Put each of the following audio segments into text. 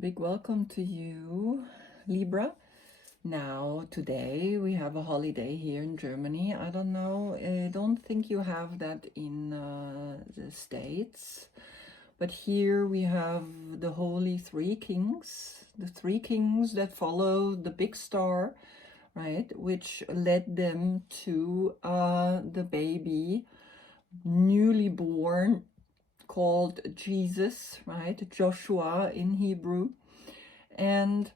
big welcome to you, Libra. Now, today we have a holiday here in Germany. I don't know, I don't think you have that in the States. But here we have the Holy Three Kings, the three kings that follow the big star, right? Which led them to the baby, newly born, called Jesus, right? Joshua in Hebrew. And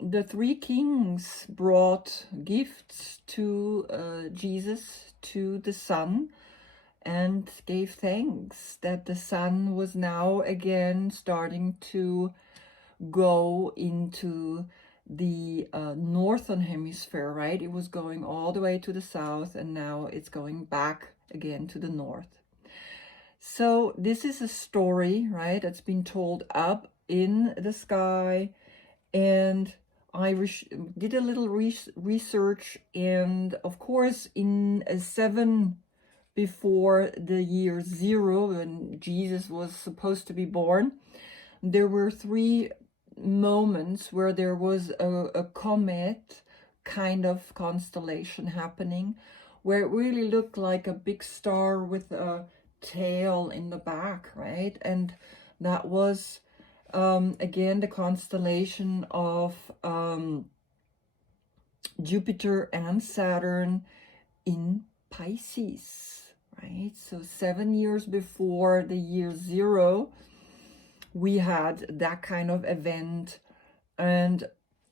the three kings brought gifts to Jesus, to the Son, and gave thanks that the Son was now again starting to go into the northern hemisphere, right? It was going all the way to the south, and now it's going back again to the north. So this is a story, right, that's been told up in the sky, and I did a little research, and of course in 7 before the year 0, when Jesus was supposed to be born, there were 3 moments where there was a comet kind of constellation happening, where it really looked like a big star with a tail in the back, right? And that was again the constellation of Jupiter and Saturn in Pisces, right? So 7 years before the year 0, we had that kind of event, and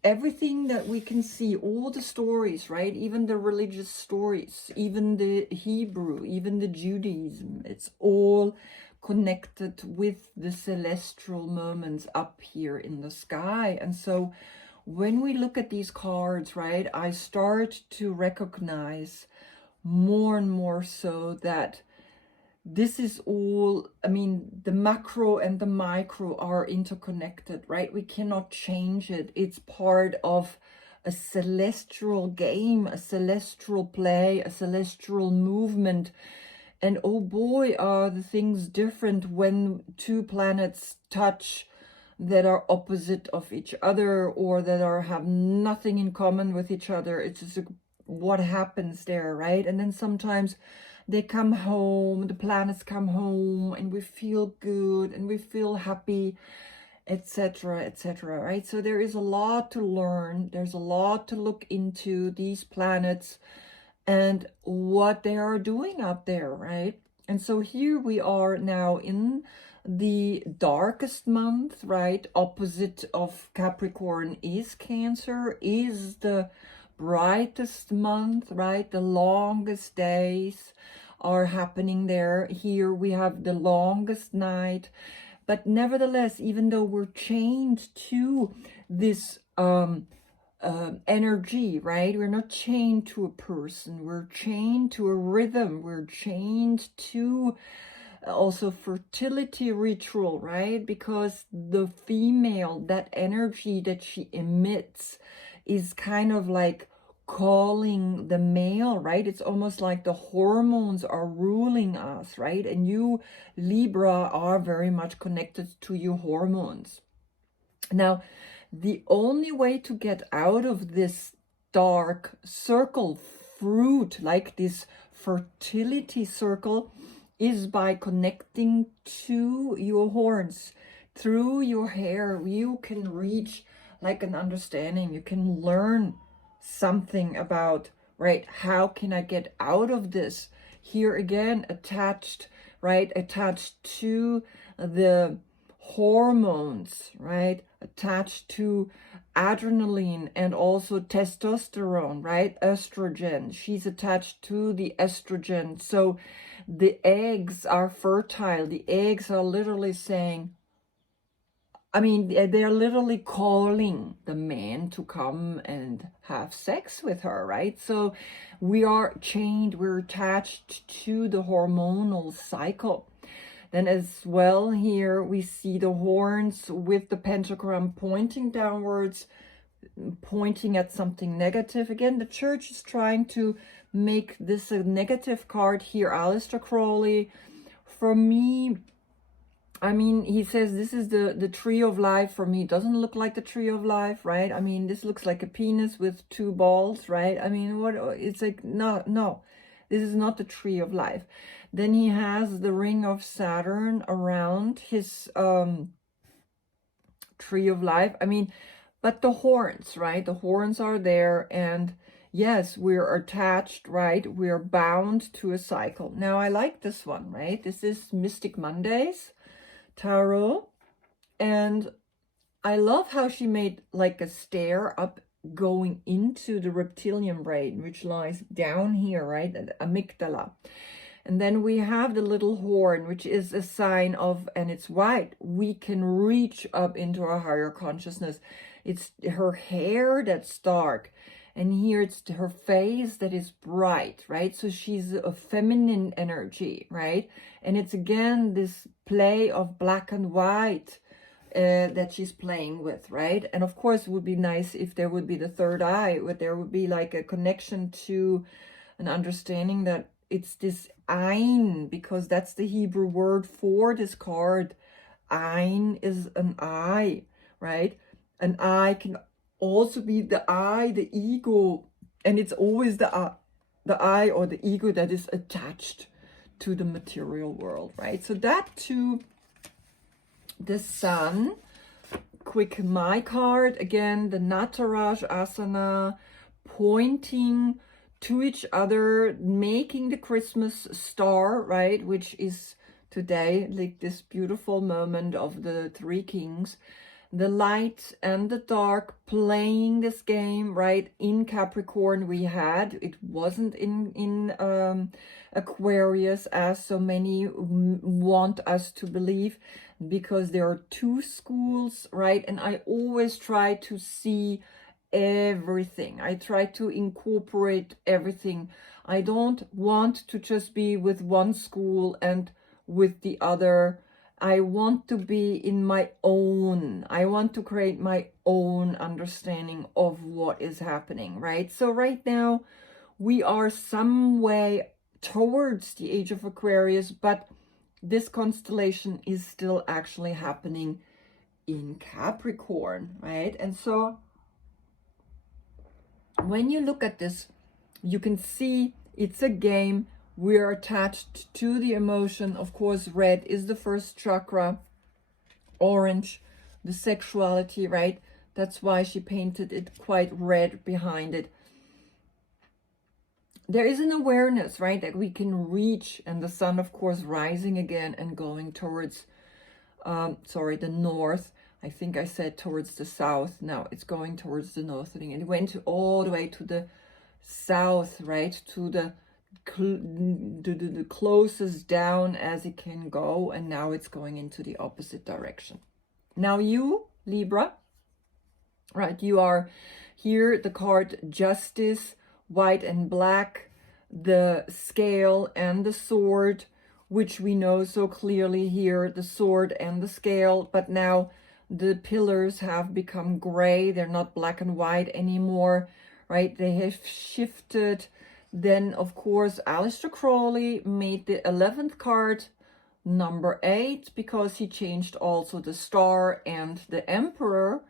everything that we can see, all the stories, right? Even the religious stories, even the Hebrew, even the Judaism, it's all connected with the celestial moments up here in the sky. And so when we look at these cards, right, I start to recognize more and more so that this is all, I mean, the macro and the micro are interconnected, right? We cannot change it. It's part of a celestial game, a celestial play, a celestial movement. And oh boy, are the things different when 2 planets touch that are opposite of each other, or that have nothing in common with each other. It's just what happens there, right? And then sometimes they come home, the planets come home, and we feel good and we feel happy, etc., right? So there is a lot to learn. There's a lot to look into these planets and what they are doing up there, right? And so here we are now in the darkest month, right? Opposite of Capricorn is Cancer, is the brightest month, right? The longest days are happening there. Here we have the longest night. But nevertheless, even though we're chained to this energy, right? We're not chained to a person. We're chained to a rhythm. We're chained to also fertility ritual, right? Because the female, that energy that she emits is kind of like calling the male, right? It's almost like the hormones are ruling us, right? And you, Libra, are very much connected to your hormones. Now, the only way to get out of this dark circle, fruit, like this fertility circle, is by connecting to your horns. Through your hair, you can reach like an understanding. You can learn something about, right, how can I get out of this? Here again, attached, right, attached to the hormones, right, attached to adrenaline and also testosterone, right, estrogen. She's attached to the estrogen. So the eggs are fertile. The eggs are literally saying, I mean, they're literally calling the man to come and have sex with her, right? So we are chained, we're attached to the hormonal cycle. Then as well here we see the horns with the pentagram pointing downwards, pointing at something negative. Again, the church is trying to make this a negative card here. Aleister Crowley, for me, I mean, he says this is the tree of life for me. It doesn't look like the tree of life, right? I mean, this looks like a penis with two balls, right? I mean, what, it's like, no, this is not the tree of life. Then he has the ring of Saturn around his tree of life. I mean, but the horns, right? The horns are there, and yes, we're attached, right? We're bound to a cycle. Now, I like this one, right? This is Mystic Mondays Tarot, and I love how she made like a stair up going into the reptilian brain, which lies down here, right, at amygdala. And then we have the little horn, which is a sign of, and it's white, we can reach up into our higher consciousness. It's her hair that's dark, and here it's her face that is bright, right? So she's a feminine energy, right? And it's again this play of black and white that she's playing with, right? And of course, it would be nice if there would be the third eye, where there would be like a connection to an understanding that it's this ein, because that's the Hebrew word for this card. Ein is an eye, right? An eye can also be the I, the ego, and it's always the I or the ego that is attached to the material world, right? So that too, the sun. Quick my card again, the Nataraj asana, pointing to each other, making the Christmas star, right, which is today like this beautiful moment of the three kings, the light and the dark playing this game, right? In Capricorn we had, it wasn't in Aquarius, as so many want us to believe, because there are two schools, right? And I always try to see everything. I try to incorporate everything. I don't want to just be with one school and with the other. I want to be in my own. I want to create my own understanding of what is happening, right? So right now we are some way towards the age of Aquarius, but this constellation is still actually happening in Capricorn, right? And so when you look at this, you can see it's a game. We're attached to the emotion. Of course, red is the first chakra, orange, the sexuality, right? That's why she painted it quite red behind it. There is an awareness, right, that we can reach, and the sun, of course, rising again and going towards, the north. I think I said towards the south. Now it's going towards the north, and it went all the way to the south, right, to the closest down as it can go, and now it's going into the opposite direction. Now you, Libra, right, you are here, the card Justice, white and black, the scale and the sword, which we know so clearly here, the sword and the scale, but now the pillars have become gray. They're not black and white anymore, right? They have shifted. Then, of course, Aleister Crowley made the 11th card number 8 because he changed also the star and the emperor.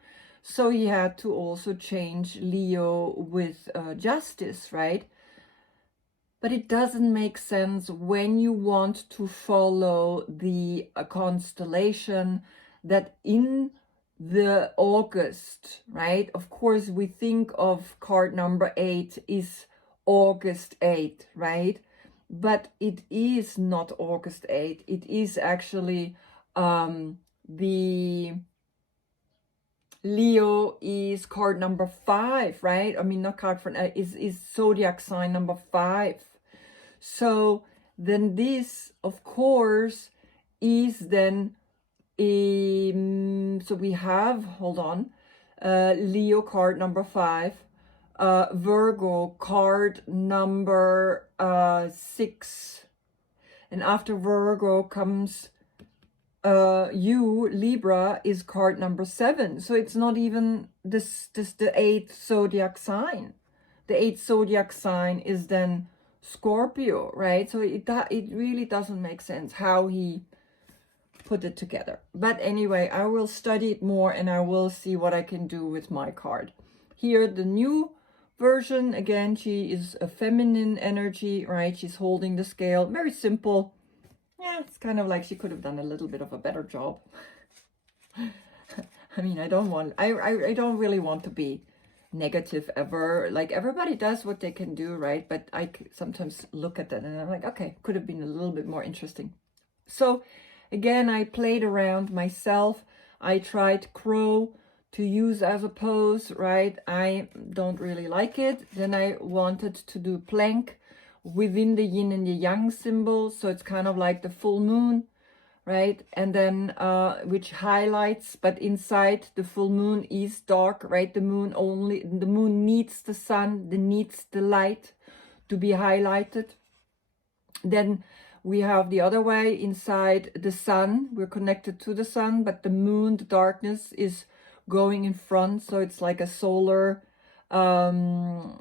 So he had to also change Leo with justice, right? But it doesn't make sense when you want to follow the constellation that in the August, right? Of course, we think of card number 8 is August 8, right? But it is not August 8. It is actually the Leo is card number 5, right? I mean, not card for is Zodiac sign number 5. So then this, of course, is then so we have, hold on, Leo card number 5, Virgo card number 6, and after Virgo comes you, Libra, is card number 7. So it's not even this the 8th zodiac sign. The 8th zodiac sign is then Scorpio, right? So it really doesn't make sense how he put it together. But anyway, I will study it more and I will see what I can do with my card. Here, the new version, again, she is a feminine energy, right? She's holding the scale, very simple. Yeah, it's kind of like she could have done a little bit of a better job. I mean, I don't really want to be negative ever. Like, everybody does what they can do, right? But I sometimes look at that and I'm like, okay, could have been a little bit more interesting. So again, I played around myself. I tried crow to use as a pose, right? I don't really like it. Then I wanted to do plank within the yin and the yang symbol. So it's kind of like the full moon, right? And then which highlights, but inside the full moon is dark, right? The moon needs the sun, needs the light to be highlighted. Then we have the other way, inside the sun, we're connected to the sun, but the moon, the darkness is going in front, so it's like a solar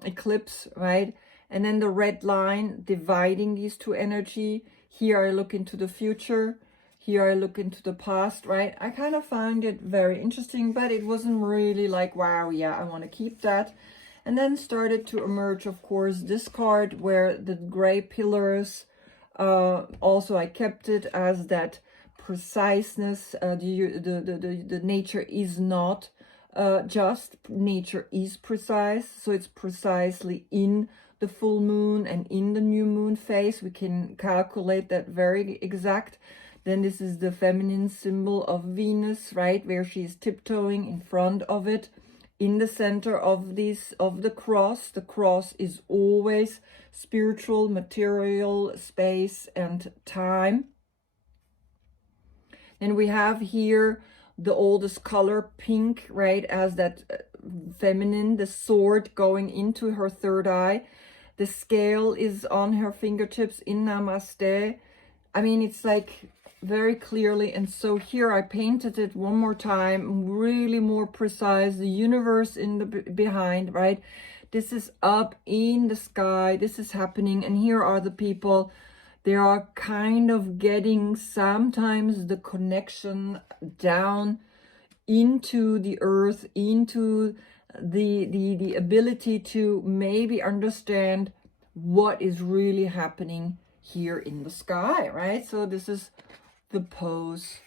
eclipse, right? And then the red line dividing these two energy. Here I look into the future, here I look into the past, right? I kind of found it very interesting, but it wasn't really like, wow, yeah, I want to keep that. And then started to emerge, of course, this card where the gray pillars, also I kept it as that preciseness. The nature is not just, nature is precise, so it's precisely in the full moon and in the new moon phase. We can calculate that very exact. Then this is the feminine symbol of Venus, right, where she's tiptoeing in front of it, in the center of the cross. The cross is always spiritual, material, space, and time. And we have here the oldest color, pink, right, as that feminine, the sword going into her third eye. The scale is on her fingertips in Namaste. I mean, it's like very clearly. And so here I painted it one more time, really more precise, the universe in the behind, right? This is up in the sky, this is happening, and here are the people. They are kind of getting sometimes the connection down into the earth, into the ability to maybe understand what is really happening here in the sky, right? So this is the pose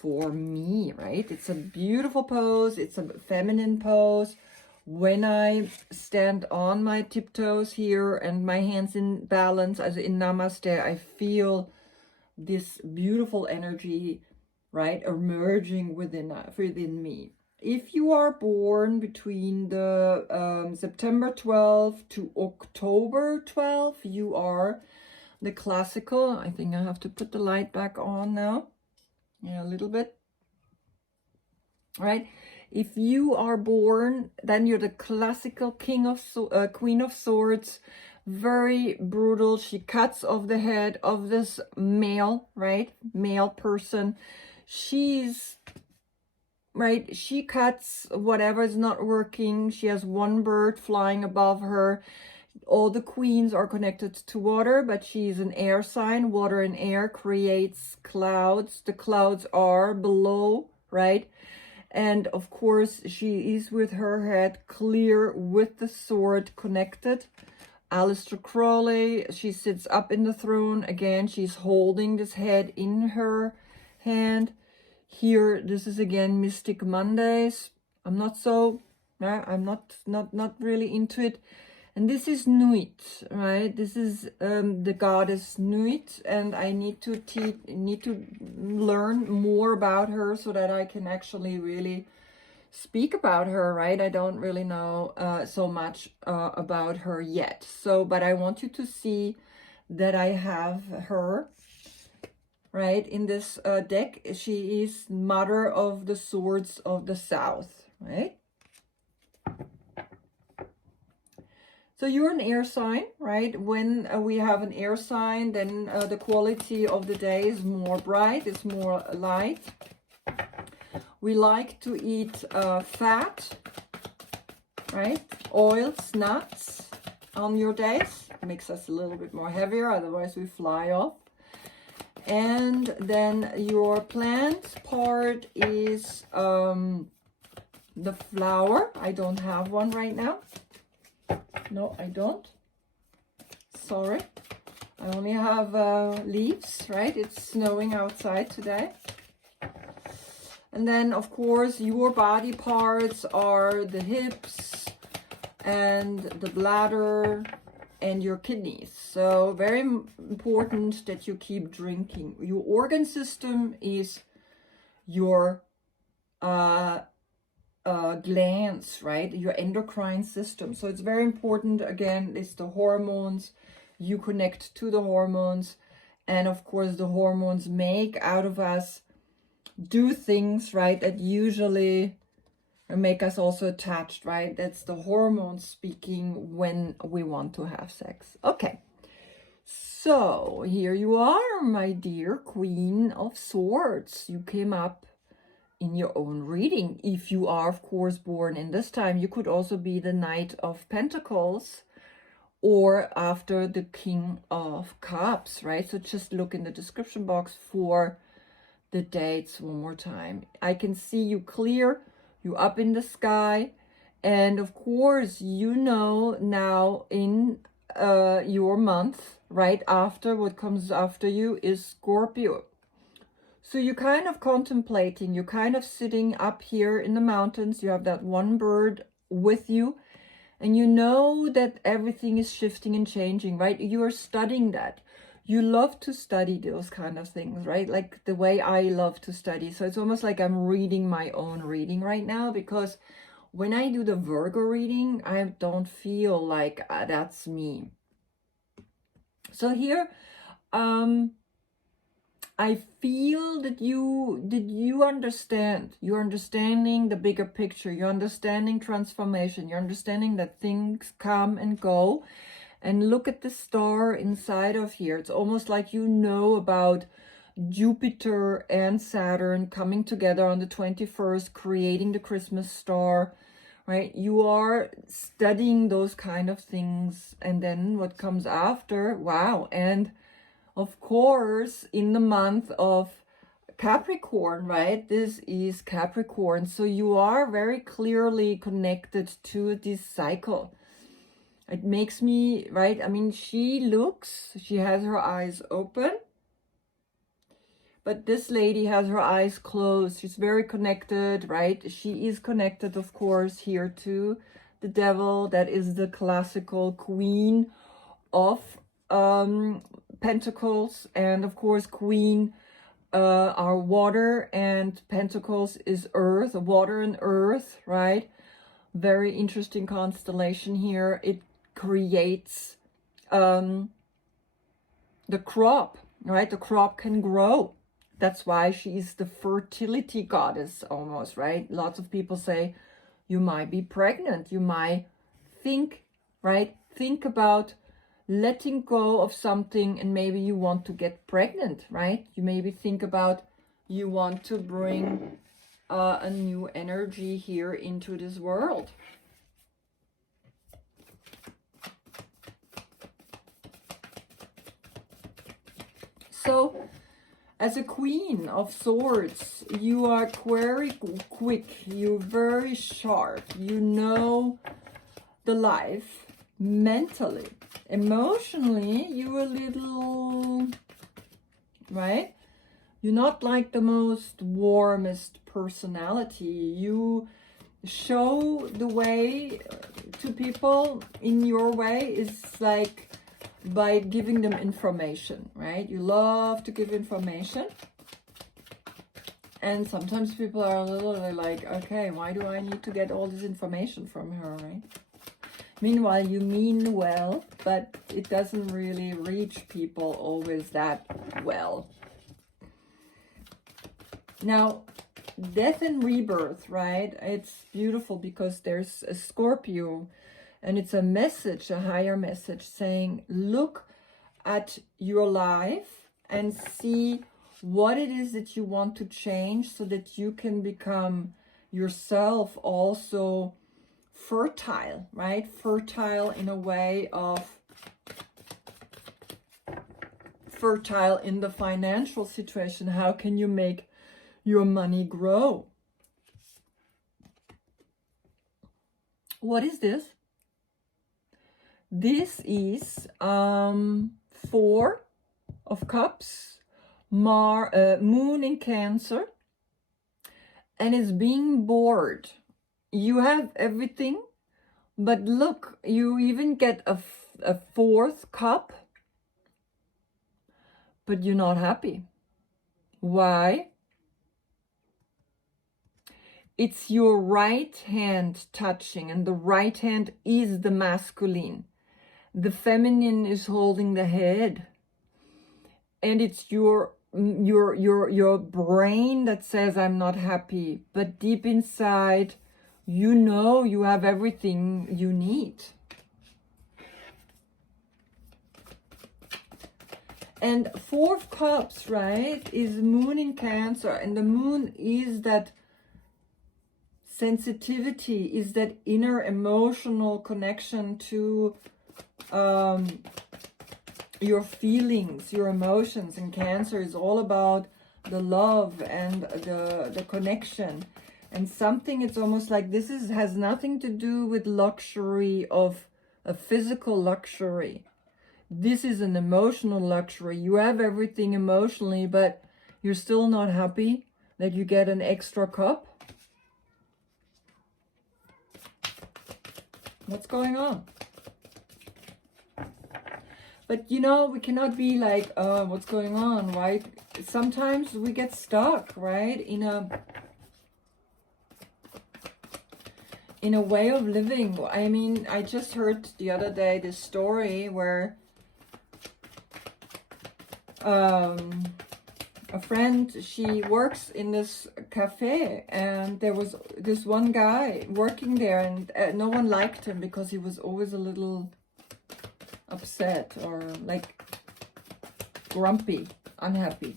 for me, right? It's a beautiful pose. It's a feminine pose. When I stand on my tiptoes here and my hands in balance, as in Namaste, I feel this beautiful energy, right, emerging within me. If you are born between the September 12th to October 12th, you are the classical. I think I have to put the light back on now. Yeah, a little bit. Right? If you are born, then you're the classical Queen of Swords. Very brutal. She cuts off the head of this male, right? Male person. She's, right? She cuts whatever is not working. She has one bird flying above her. All the queens are connected to water, but she's an air sign. Water and air creates clouds. The clouds are below, right? And of course, she is with her head clear, with the sword connected. Aleister Crowley, she sits up in the throne. Again, she's holding this head in her hand. Here, this is again Mystic Mondays. I'm not really into it. And this is Nuit, right? This is the goddess Nuit, and I need to learn more about her so that I can actually really speak about her, right? I don't really know so much about her yet. So, but I want you to see that I have her, right, in this deck. She is Mother of the Swords of the South, right? So you're an air sign, right? When we have an air sign, then the quality of the day is more bright, it's more light. We like to eat fat, right? Oils, nuts on your days. Makes us a little bit more heavier, otherwise we fly off. And then your plant part is the flower. I don't have one right now. No, I don't. Sorry. I only have leaves, right? It's snowing outside today. And then, of course, your body parts are the hips and the bladder and your kidneys. So very important that you keep drinking. Your organ system is your glands, right? Your endocrine system. So it's very important. Again, it's the hormones. You connect to the hormones. And of course, the hormones make out of us do things, right, that usually make us also attached, right? That's the hormones speaking when we want to have sex. Okay, so here you are, my dear Queen of Swords. You came up in your own reading. If you are, of course, born in this time, you could also be the Knight of Pentacles or after the King of Cups, right? So just look in the description box for the dates one more time. I can see you clear, you up in the sky, and of course you know now in your month right after, what comes after you is Scorpio. So you're kind of contemplating, you're kind of sitting up here in the mountains, you have that one bird with you, and you know that everything is shifting and changing, right? You are studying that. You love to study those kind of things, right? Like the way I love to study. So it's almost like I'm reading my own reading right now, because when I do the Virgo reading, I don't feel like that's me. So here, I feel that you understand. You're understanding the bigger picture. You're understanding transformation. You're understanding that things come and go. And look at the star inside of here. It's almost like you know about Jupiter and Saturn coming together on the 21st, creating the Christmas star, right? You are studying those kind of things. And then what comes after, wow. And of course, in the month of Capricorn, right? This is Capricorn. So you are very clearly connected to this cycle. It makes me, right? I mean, she has her eyes open, but this lady has her eyes closed. She's very connected, right? She is connected, of course, here to the devil. That is the classical queen of Pentacles. And of course, queen are water, and Pentacles is earth, water and earth, right? Very interesting constellation here. It creates the crop, right? The crop can grow. That's why she is the fertility goddess almost, right? Lots of people say you might be pregnant. You might think, right? Think about letting go of something, and maybe you want to get pregnant, right? You maybe think about you want to bring a new energy here into this world. So, as a Queen of Swords, you are very quick, you're very sharp, you know the life mentally. Emotionally, you're a little, right? You're not like the most warmest personality. You show the way to people in your way is like by giving them information, right? You love to give information. And sometimes people are a little like, okay, why do I need to get all this information from her, right? Meanwhile, you mean well, but it doesn't really reach people always that well. Now, death and rebirth, right? It's beautiful because there's a Scorpio, and it's a message, a higher message saying, look at your life and see what it is that you want to change so that you can become yourself also fertile, right? Fertile in a way of fertile in the financial situation. How can you make your money grow? What is this? This is 4 of Cups, Moon in Cancer, and it's being bored. You have everything, but look, you even get a 4th cup, but you're not happy. Why? It's your right hand touching, and the right hand is the masculine. The feminine is holding the head, and it's your brain that says I'm not happy, but deep inside you know you have everything you need. And 4 of Cups, right, is Moon in Cancer, and the moon is that sensitivity, is that inner emotional connection to your feelings, your emotions. And Cancer is all about the love and the connection. And something, it's almost like this has nothing to do with luxury of a physical luxury. This is an emotional luxury. You have everything emotionally, but you're still not happy that you get an extra cup. What's going on? But you know, we cannot be like, what's going on, right? Sometimes we get stuck, right, in a way of living. I mean, I just heard the other day this story where a friend, she works in this cafe, and there was this one guy working there, and no one liked him because he was always a little upset or like grumpy, unhappy.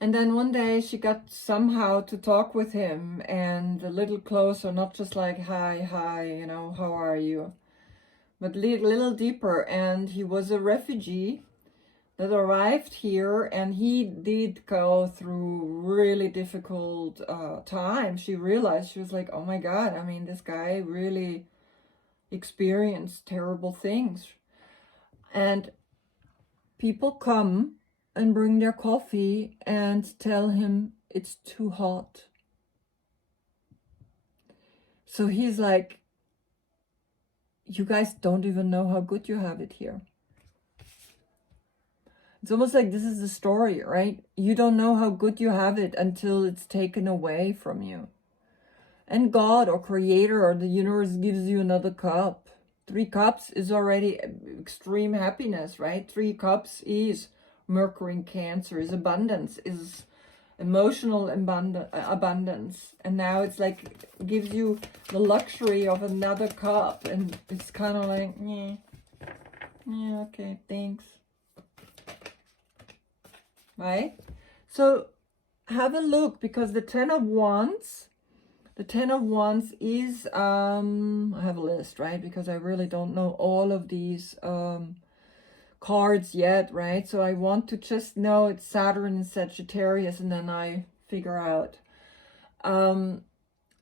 And then one day she got somehow to talk with him, and a little closer, not just like hi, you know, how are you, but a little deeper. And he was a refugee that arrived here, and he did go through really difficult times. She realized, she was like, oh my God, I mean, this guy really experienced terrible things. And people come and bring their coffee and tell him it's too hot. So he's like, you guys don't even know how good you have it here. It's almost like this is the story, right? You don't know how good you have it until it's taken away from you. And God or Creator or the universe gives you another cup. 3 cups is already extreme happiness, right? 3 cups is Mercury in Cancer, is abundance, is emotional abundance. And now it's like, gives you the luxury of another cup. And it's kind of like, yeah, okay, thanks. Right? So have a look, because the 10 of Wands is, I have a list, right? Because I really don't know all of these cards yet, right? So I want to just know it's Saturn and Sagittarius, and then I figure out.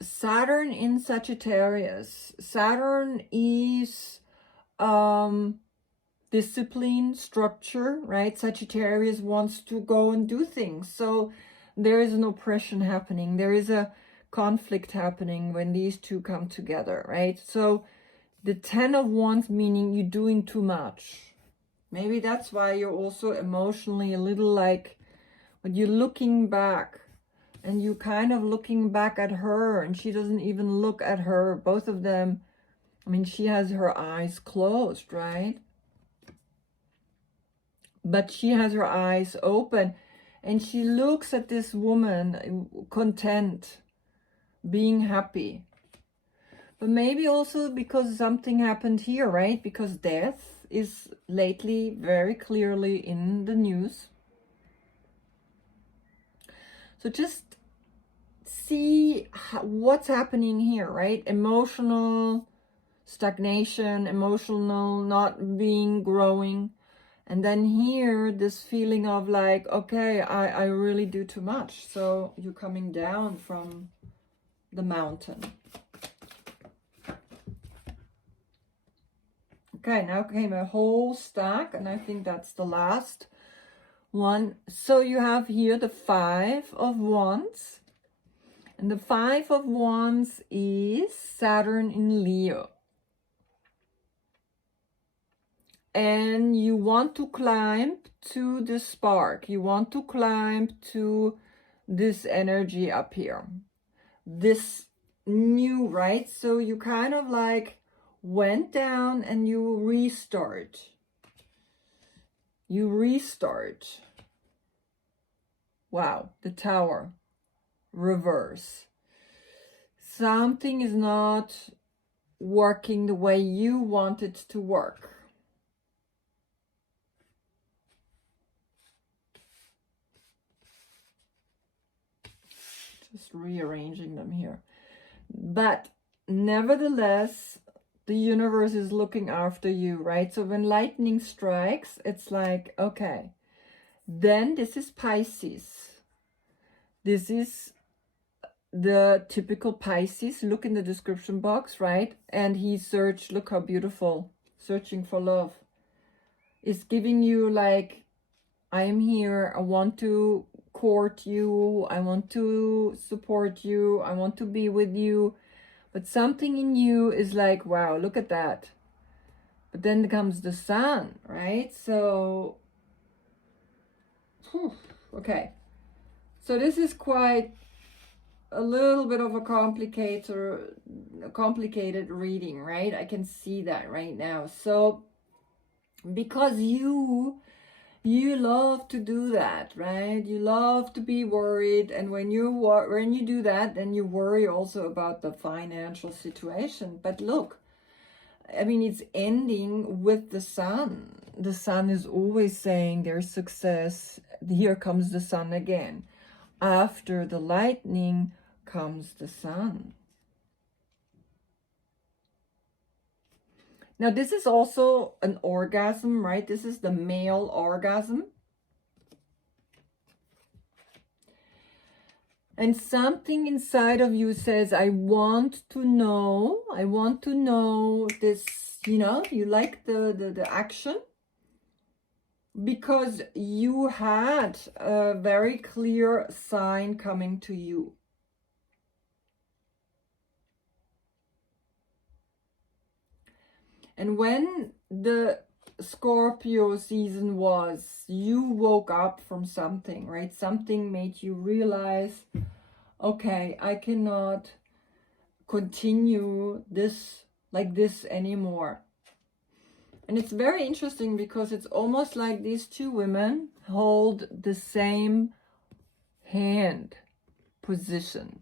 Saturn in Sagittarius. Saturn is discipline, structure, right? Sagittarius wants to go and do things. So there is an oppression happening. There is a conflict happening when these two come together, right? So the 10 of Wands, meaning you're doing too much. Maybe that's why you're also emotionally a little like, when you're looking back, and you kind of looking back at her, and she doesn't even look at her. Both of them, I mean, she has her eyes closed, right? But she has her eyes open, and she looks at this woman content, being happy. But maybe also because something happened here, right? Because death is lately very clearly in the news. So just see what's happening here, right? Emotional stagnation, emotional, not being growing. And then here, this feeling of like, okay, I really do too much. So you're coming down from the mountain. Okay, now came a whole stack, and I think that's the last one. So you have here the Five of Wands. And the Five of Wands is Saturn in Leo. And you want to climb to the spark. You want to climb to this energy up here. This new, right? So you kind of like went down and you restart. You restart. Wow, the Tower. Reverse. Something is not working the way you want it to work. Just rearranging them here. But nevertheless, the universe is looking after you, right? So when lightning strikes, it's like, okay, then this is Pisces. This is the typical Pisces. Look in the description box, right? And he searched, look how beautiful, searching for love. It's giving you like, I am here, I want to court you, I want to support you, I want to be with you. But something in you is like, wow, look at that. But then comes the sun, right? So, okay. So this is quite a little bit of a complicated reading, right? I can see that right now. So, because you love to do that, right? You love to be worried, and when you do that, then you worry also about the financial situation. But look, I mean, it's ending with the sun. The sun is always saying there's success. Here comes the sun again. After the lightning comes the sun. Now, this is also an orgasm, right? This is the male orgasm. And something inside of you says, I want to know this, you know, you like the action. Because you had a very clear sign coming to you. And when the Scorpio season was, you woke up from something, right? Something made you realize, okay, I cannot continue this like this anymore. And it's very interesting because it's almost like these two women hold the same hand position.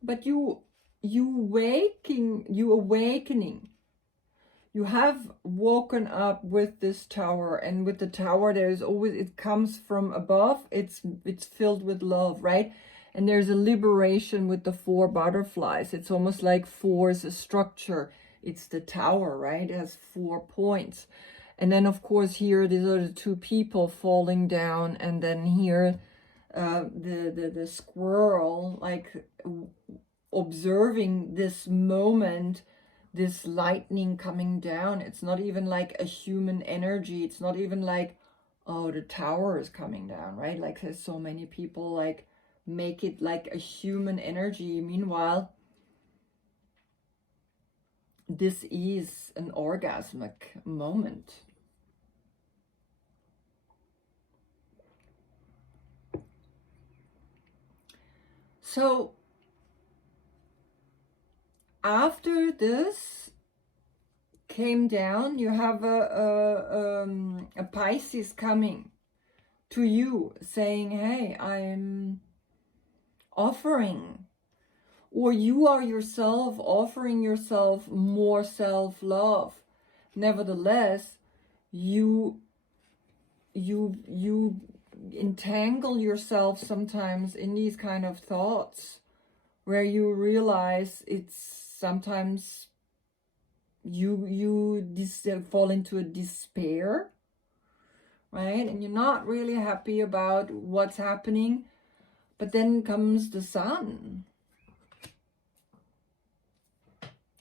But you awakening. You have woken up with this tower, and with the tower there is always, it comes from above, it's filled with love, right? And there's a liberation with the 4 butterflies. It's almost like 4 is a structure. It's the tower, right? It has 4 points. And then of course here these are the 2 people falling down, and then here the squirrel like observing this moment, this lightning coming down. It's not even like a human energy. It's not even like, oh, the tower is coming down, right? Like there's so many people like make it like a human energy. Meanwhile, this is an orgasmic moment. So after this came down, you have a Pisces coming to you saying, hey, I'm offering, or you are yourself offering yourself more self-love. Nevertheless, you entangle yourself sometimes in these kind of thoughts where you realize it's sometimes you fall into a despair, right? And you're not really happy about what's happening, but then comes the sun.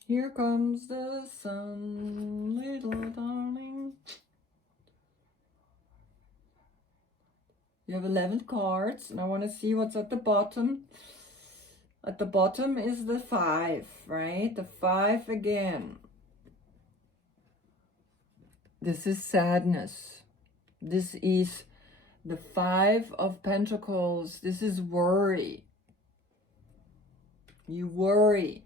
Here comes the sun, little darling. You have 11 cards, and I want to see what's at the bottom. At the bottom is the 5, right? The 5 again. This is sadness. This is the 5 of Pentacles. This is worry. You worry.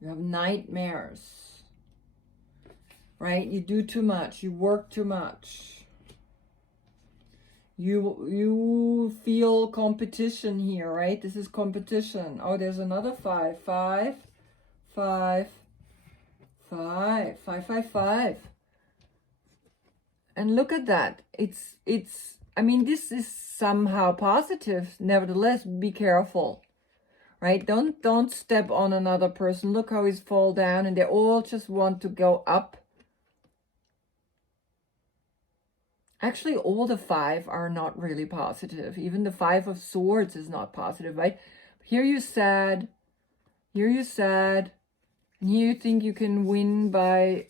You have nightmares, right? You do too much. You work too much. You feel competition here, right? This is competition. Oh, there's another 5. 5, 5, 5, 5, 5, 5. And look at that. I mean, this is somehow positive. Nevertheless, be careful, right? Don't step on another person. Look how he's fall down, and they all just want to go up. Actually, all the 5 are not really positive. Even the 5 of Swords is not positive, right? Here you're sad. Here you're sad. And here you think you can win by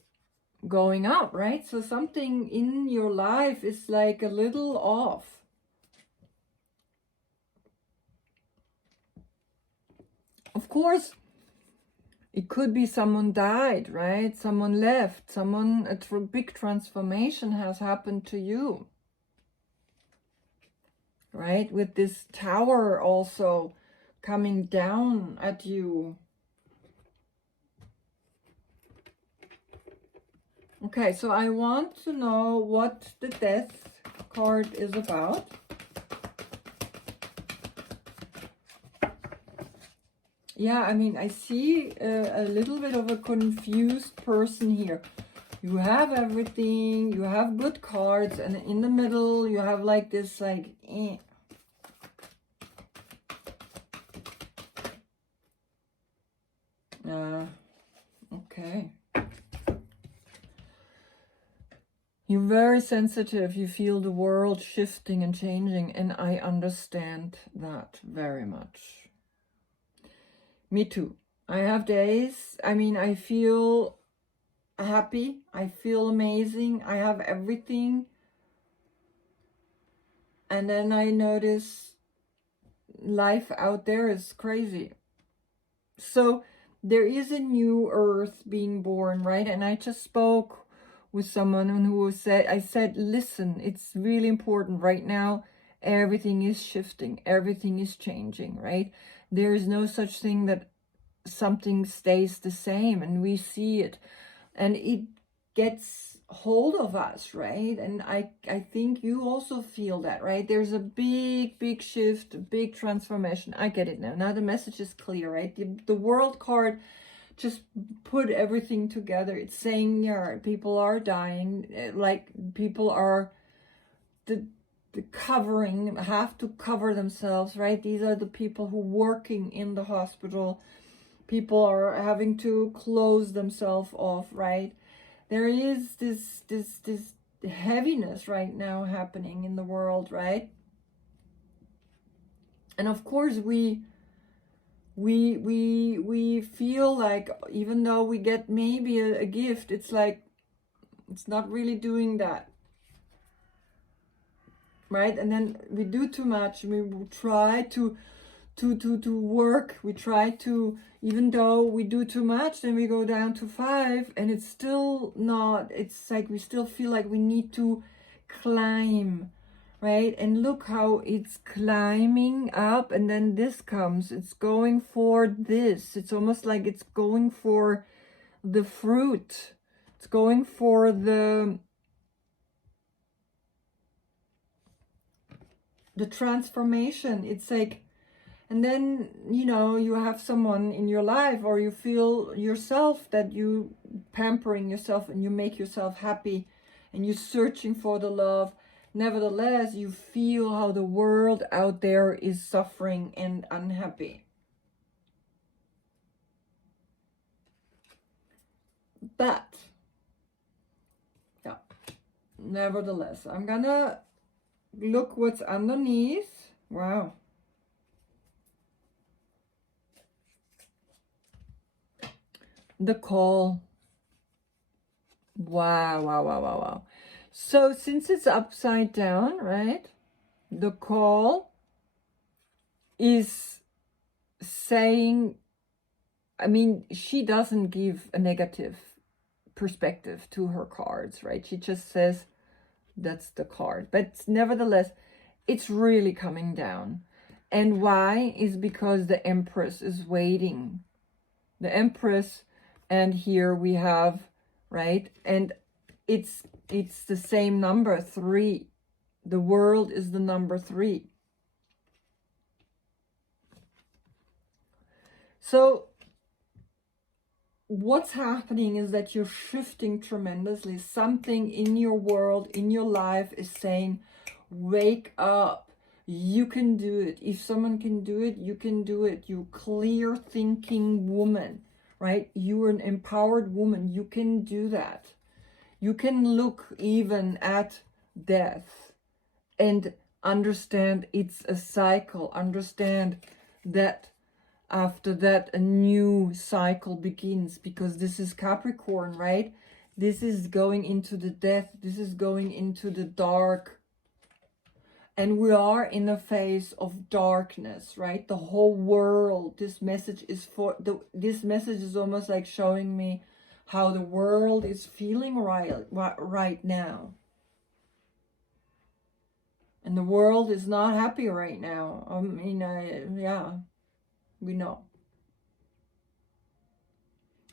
going up, right? So something in your life is like a little off. Of course, it could be someone died, right? Someone left, a big transformation has happened to you, right? With this tower also coming down at you. Okay, so I want to know what the Death card is about. Yeah, I mean, I see a little bit of a confused person here. You have everything, you have good cards, and in the middle you have like this, like, okay. You're very sensitive. You feel the world shifting and changing, and I understand that very much. Me too. I have days, I mean, I feel happy. I feel amazing. I have everything. And then I notice life out there is crazy. So there is a new earth being born, right? And I just spoke with someone who said, I said, listen, it's really important right now. Everything is shifting. Everything is changing, right? There is no such thing that something stays the same, and we see it. And it gets hold of us, right? And I think you also feel that, right? There's a big shift, a big transformation. I get it now. Now the message is clear, right? The World card just put everything together. It's saying, yeah, people are dying, like people are the covering, have to cover themselves, right? These are the people who working in the hospital. People are having to close themselves off, right? There is this heaviness right now happening in the world, right? And of course we feel like, even though we get maybe a gift, it's like it's not really doing that, right? And then we do too much. We try to work. We try to, even though we do too much, then we go down to 5, and it's still not. It's like we still feel like we need to climb, right? And look how it's climbing up, and then this comes. It's going for this. It's almost like it's going for the fruit. It's going for the transformation. It's like, And then, you know, you have someone in your life, or you feel yourself that you pampering yourself and you make yourself happy and you're searching for the love. Nevertheless, you feel how the world out there is suffering and unhappy. But, yeah, nevertheless, I'm gonna look what's underneath. Wow. The call. Wow, wow, wow, wow, wow. So since it's upside down, right? The call is saying, I mean, she doesn't give a negative perspective to her cards, right? She just says, that's the card. But nevertheless, it's really coming down. And why? Is because the Empress is waiting. The Empress, and here we have, right? And it's the same number, 3. The world is the number 3. So what's happening is that you're shifting tremendously. Something in your world, in your life is saying, wake up. You can do it. If someone can do it, you can do it. You clear thinking woman, right? You are an empowered woman. You can do that. You can look even at death and understand it's a cycle. Understand that after that, a new cycle begins, because this is Capricorn, right? This is going into the death. This is going into the dark. And we are in a phase of darkness, right? The whole world, this message is this message is almost like showing me how the world is feeling right now. And the world is not happy right now. I mean, yeah. We know.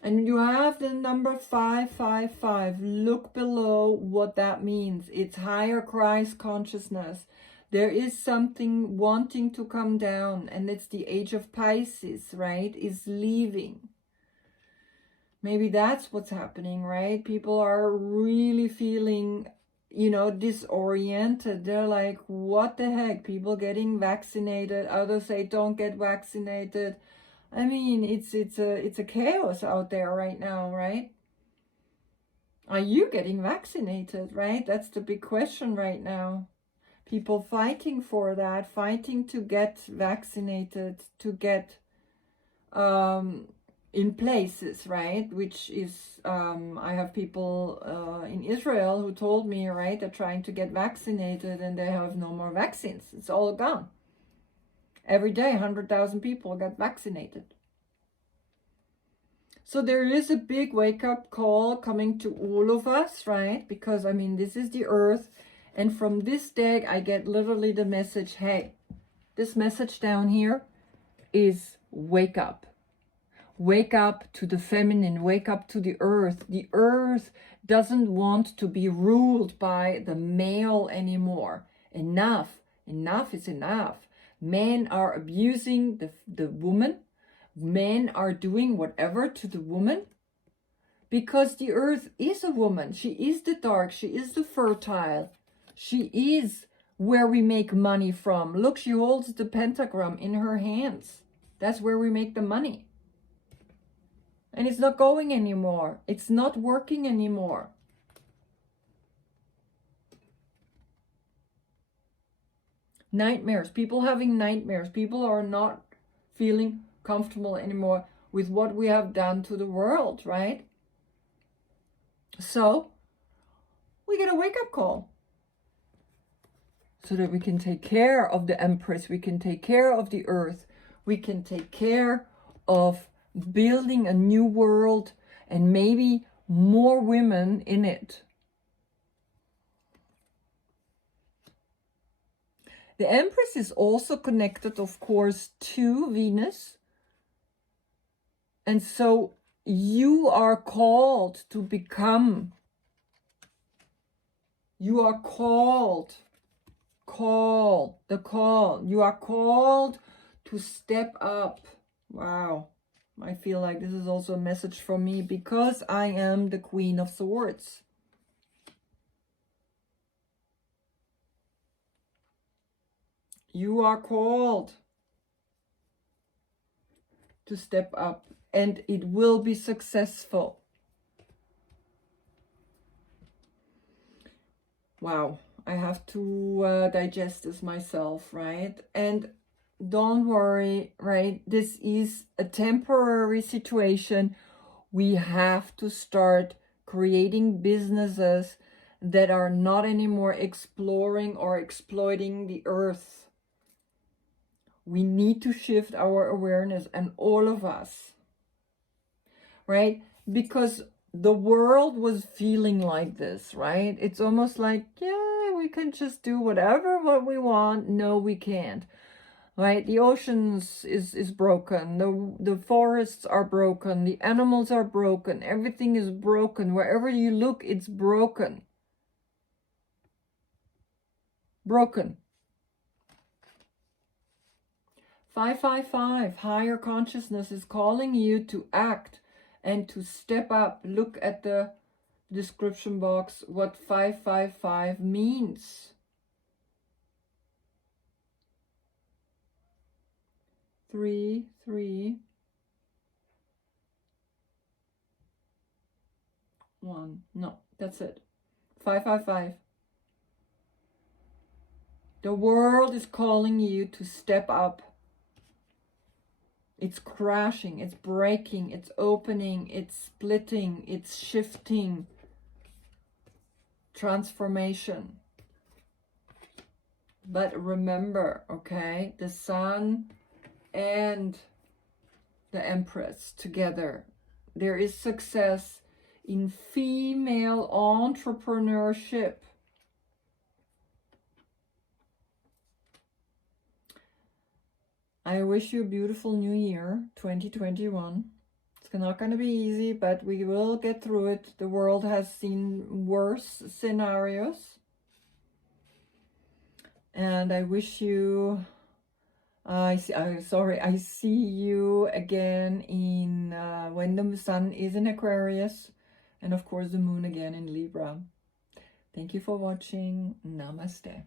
And you have the number 555. Look below what that means. It's higher Christ consciousness. There is something wanting to come down, and it's the age of Pisces, right? Is leaving. Maybe that's what's happening, right? People are really feeling, you know, disoriented. They're like, what the heck? People getting vaccinated. Others say, don't get vaccinated. I mean, it's a chaos out there right now, right? Are you getting vaccinated, right? That's the big question right now. People fighting for that, fighting to get vaccinated, to get in places, right? Which is, I have people in Israel who told me, right, they're trying to get vaccinated and they have no more vaccines. It's all gone. Every day, 100,000 people get vaccinated. So there is a big wake-up call coming to all of us, right? Because, I mean, this is the earth. And from this deck, I get literally the message, hey, this message down here is wake up. Wake up to the feminine, wake up to the earth. The earth doesn't want to be ruled by the male anymore. Enough is enough. Men are abusing the woman. Men are doing whatever to the woman. Because the earth is a woman. She is the dark. She is the fertile. She is where we make money from. Look, she holds the pentagram in her hands. That's where we make the money. And it's not going anymore. It's not working anymore. Nightmares. People having nightmares. People are not feeling comfortable anymore with what we have done to the world, right? So we get a wake-up call so that we can take care of the Empress. We can take care of the earth. We can take care of building a new world and maybe more women in it. The Empress is also connected, of course, to Venus. And so you are called to become, you are called, you are called to step up. Wow. I feel like this is also a message from me because I am the Queen of Swords. You are called to step up and it will be successful. Wow. I have to digest this myself, right? And don't worry, right? This is a temporary situation. We have to start creating businesses that are not anymore exploring or exploiting the earth. We need to shift our awareness, and all of us, right? Because the world was feeling like this, right? It's almost like, yeah, we can just do whatever what we want. No, we can't. Right? The oceans is broken. The forests are broken. The animals are broken. Everything is broken. Wherever you look, it's broken. Broken. 555, higher consciousness is calling you to act and to step up. Look at the description box what 555 means. 3, 3, 1. No, that's it. 555. The world is calling you to step up. It's crashing, it's breaking, it's opening, it's splitting, it's shifting. Transformation. But remember, okay, the Sun and the Empress together. There is success in female entrepreneurship. I wish you a beautiful new year, 2021. It's not going to be easy, but we will get through it. The world has seen worse scenarios. And I wish you, I see you again in when the Sun is in Aquarius. And of course the Moon again in Libra. Thank you for watching. Namaste.